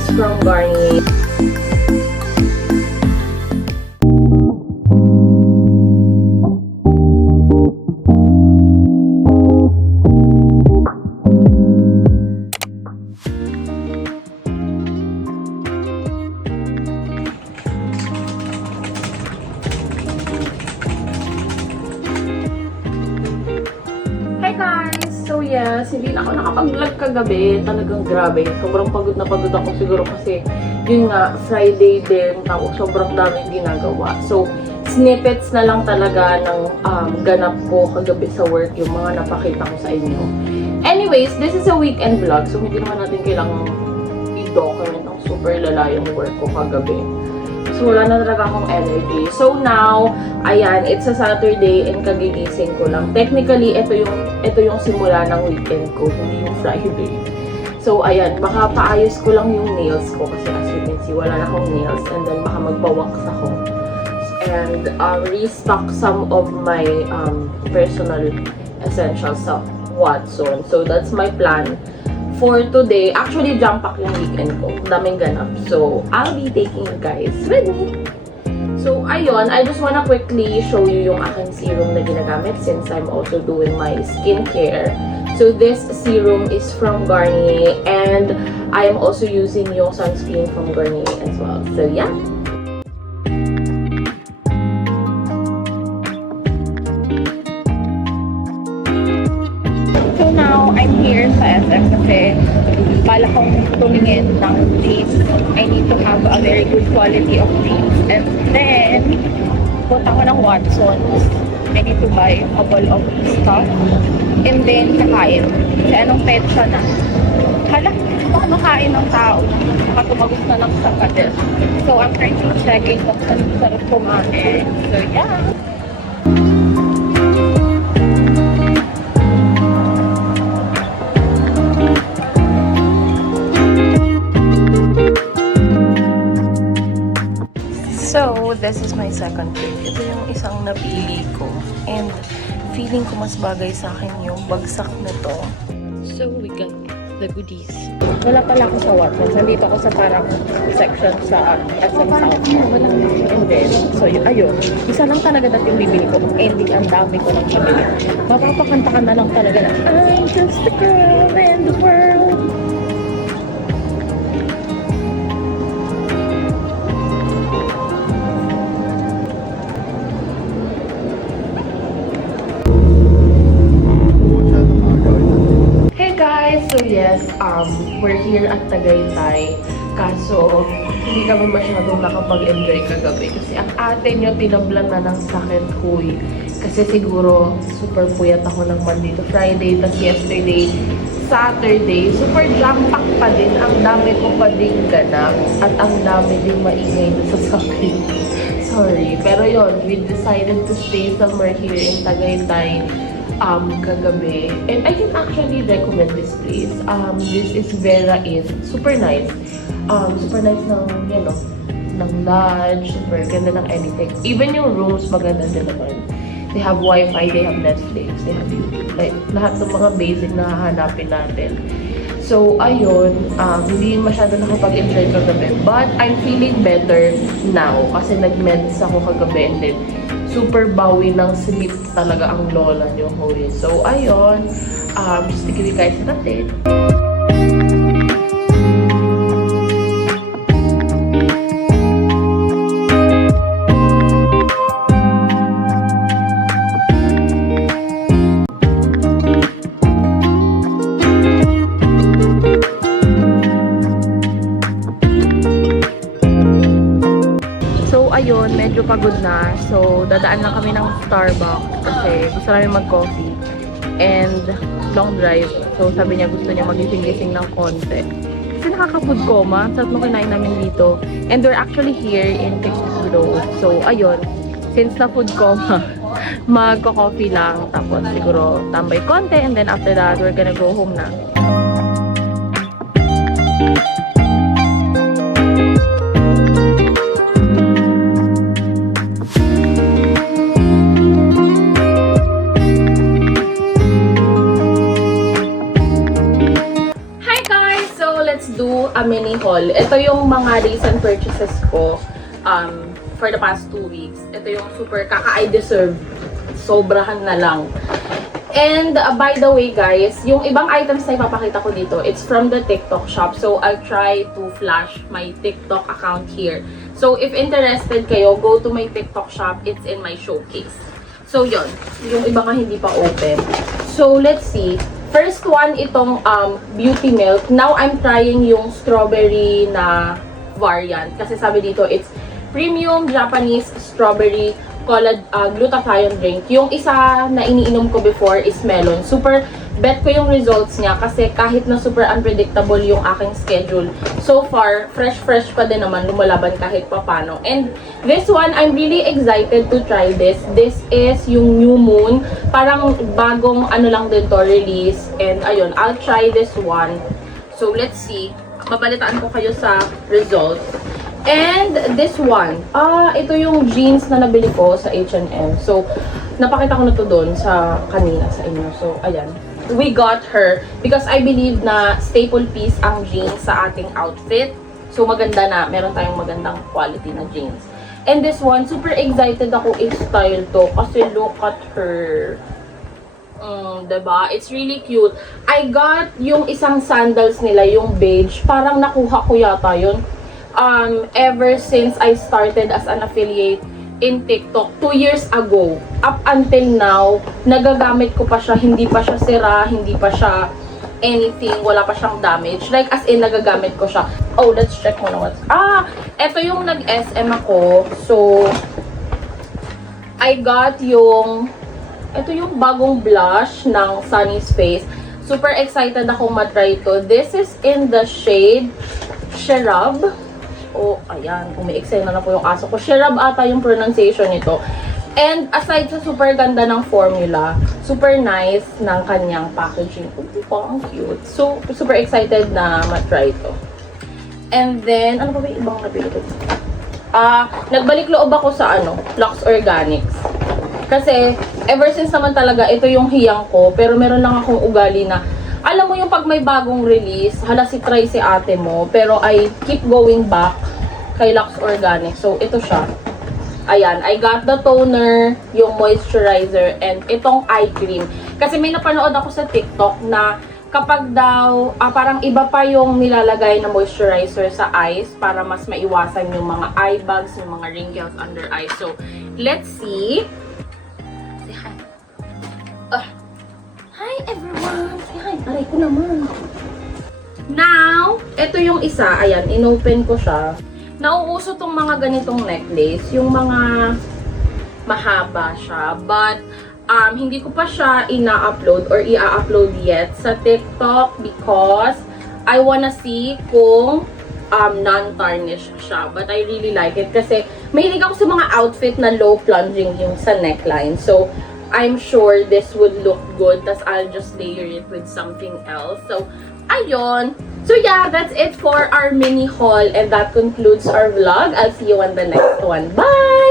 is from Garnier. Hi guys! So yes, hindi na ako nakapag-vlog kagabi. Talagang grabe. Sobrang pagod na pagod ako siguro kasi yun nga, Friday din. Tapos sobrang daming ginagawa. So, snippets na lang talaga ng ganap ko kagabi sa work, yung mga napakita ko sa inyo. Anyways, this is a weekend vlog. So, hindi naman natin kailangang i-document ang super lala yung work ko kagabi. So, wala na talaga akong energy. So, now, ayan, it's a Saturday and kagigising ko lang. Technically, ito yung simula ng weekend ko, hindi yung Friday. So, ayan, baka paayos ko lang yung nails ko kasi as you can see, wala na akong nails and then baka magbawax ako. And restock some of my personal essentials sa Watson. So, that's my plan for today. Actually, jump pack yung weekend ko. Daming ganap. So, I'll be taking you guys with me. So, ayun. I just wanna quickly show you yung aking serum na ginagamit since I'm also doing my skincare. So, this serum is from Garnier and I am also using yung sunscreen from Garnier as well. So, yeah. So now, I'm here sa SM kasi bala kong tumingin ng jeans. I need to have a very good quality of jeans. And then, punta ko ng Watsons. I need to buy a couple of stuff. And then, kakain. Kasi anong petsa na? Hala, baka makain ng tao. Baka tumagos na lang sa pader. So, I'm currently checking kung saan sarap kumain. So, yeah. So, this is my second pick. Ito yung isang napili ko. And feeling ko mas bagay sa akin yung bagsak na to. So, we got the goodies. Wala pala ako sa Watsons. Nandito ako sa parang section sa SM South. And then, so ayun. Isa lang talaga dati yung bibili ko. Ending, ang dami ko nang pabili. Mapapakanta ka na lang talaga na, I'm just a girl in the world. So yes, we're here at Tagaytay. Kaso, hindi kami masyadong nakapag-enjoy kagabi. Kasi ang ate nyo tinablan na ng sakit, huy. Kasi siguro, super puyat ako ng Monday to Friday. Tapos yesterday, Saturday, super jam-pack pa din. Ang dami ko pa din ganap. At ang dami din maingay na sa sakit. Sorry. Pero yon, we decided to stay somewhere here in Tagaytay kagabi. And I can actually recommend this place. This is Vera Inn. Super nice. Super nice ng, you know, ng lodge. Super ganda ng anything. Even yung rooms, maganda din naman. They have Wi-Fi, they have Netflix, they have YouTube. Like, lahat ng mga basic na hahanapin natin. So, ayun. Hindi masyado nakapag-enjoy kagabi. But, I'm feeling better now. Kasi nag-meds ako kagabi and then super bawi ng sleep talaga ang lola niyo, hoy. So, ayun. Just to give you guys an update. Ayun, medyo pagod na. So, dadaan lang kami ng Starbucks kasi gusto namin mag-coffee. And long drive. So, sabi niya gusto niya magising-gising ng konti. Kasi nakaka-food coma. Sarap nung kinain namin dito. And we're actually here in Texas Grove. So, ayun. Since na food coma, magko-coffee lang. Tapos siguro tambay konti. And then after that, we're gonna go home na. a mini haul. Ito yung mga recent purchases ko for the past 2 weeks. Ito yung super kaka-I deserve. Sobrahan na lang. And by the way guys, yung ibang items na ipapakita ko dito, it's from the TikTok shop. So I'll try to flash my TikTok account here. So if interested kayo, go to my TikTok shop. It's in my showcase. So yon, yung iba nga hindi pa open. So let's see. First one, itong Beauty Milk. Now I'm trying yung strawberry na variant. Kasi sabi dito, it's premium Japanese strawberry glutathione drink. Yung isa na iniinom ko before is melon. Super bet ko yung results niya kasi kahit na super unpredictable yung aking schedule, so far, fresh pa din naman, lumalaban kahit papano. And this one, I'm really excited to try this. This is yung New Moon. Parang bagong ano lang din to, release. And ayun, I'll try this one. So let's see. Mabalitaan ko kayo sa results. And this one, ito yung jeans na nabili ko sa H&M. So, napakita ko na to doon sa kanina sa inyo. So, ayan. We got her because I believe na staple piece ang jeans sa ating outfit. So, maganda na. Meron tayong magandang quality na jeans. And this one, super excited ako i-style to kasi look at her. Diba? It's really cute. I got yung isang sandals nila, yung beige. Parang nakuha ko yata yun. Ever since I started as an affiliate in TikTok 2 years ago, up until now, nagagamit ko pa siya, hindi pa siya sira, hindi pa siya anything, wala pa siyang damage. Like, as in, nagagamit ko siya. Oh, let's check muna what's... eto yung nag-SM ako. So, I got yung... Ito yung bagong blush ng Sunny's Face. Super excited ako matry ito. This is in the shade Cherub. Oh, ayan. Umi-excel na po yung aso ko. Cherub ata yung pronunciation nito. And aside sa super ganda ng formula, super nice ng kanyang packaging. Oh, ang cute. So, super excited na matry ito. And then, ano pa ba yung ibang nabili ko? Nagbalik loob ako sa Lux Organics. Kasi, ever since naman talaga, ito yung hiyang ko. Pero meron lang akong ugali na, alam mo yung pag may bagong release, hala si try si ate mo, pero I keep going back kay Lux Organics. So, ito siya. Ayan, I got the toner, yung moisturizer, and itong eye cream. Kasi may napanood ako sa TikTok na kapag daw, parang iba pa yung nilalagay na moisturizer sa eyes para mas maiwasan yung mga eye bags, yung mga wrinkles under eyes. So, let's see. Say hi. Hi everyone! Say hi! Aray ko naman! Now, ito yung isa. Ayan, inopen ko siya. Nauuso tong mga ganitong necklace. Yung mga mahaba siya. But, hindi ko pa siya ina-upload or i-upload yet sa TikTok because I wanna see kung non-tarnish siya. But I really like it kasi mahilig ako sa mga outfit na low plunging yung sa neckline. So, I'm sure this would look good. Tas I'll just layer it with something else. So, ayun. So yeah, that's it for our mini haul. And that concludes our vlog. I'll see you on the next one. Bye!